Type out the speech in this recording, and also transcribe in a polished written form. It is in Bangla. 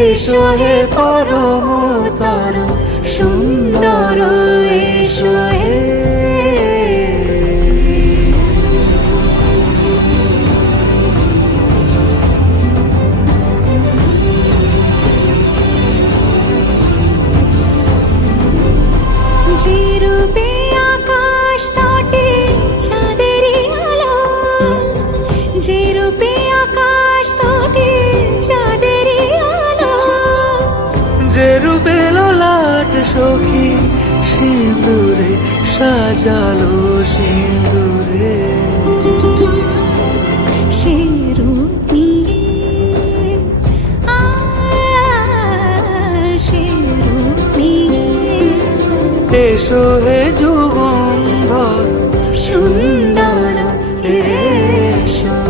এসো হে পরমতর সুন্দর এসো হে। যে রূপে আকাশ তটে চাঁদেরই আলো, যে রূপে আকাশ তটে চাঁদেরই আলো, যে রূপে ললাট সখী সিঁদুরে সাজালো সিঁদুর।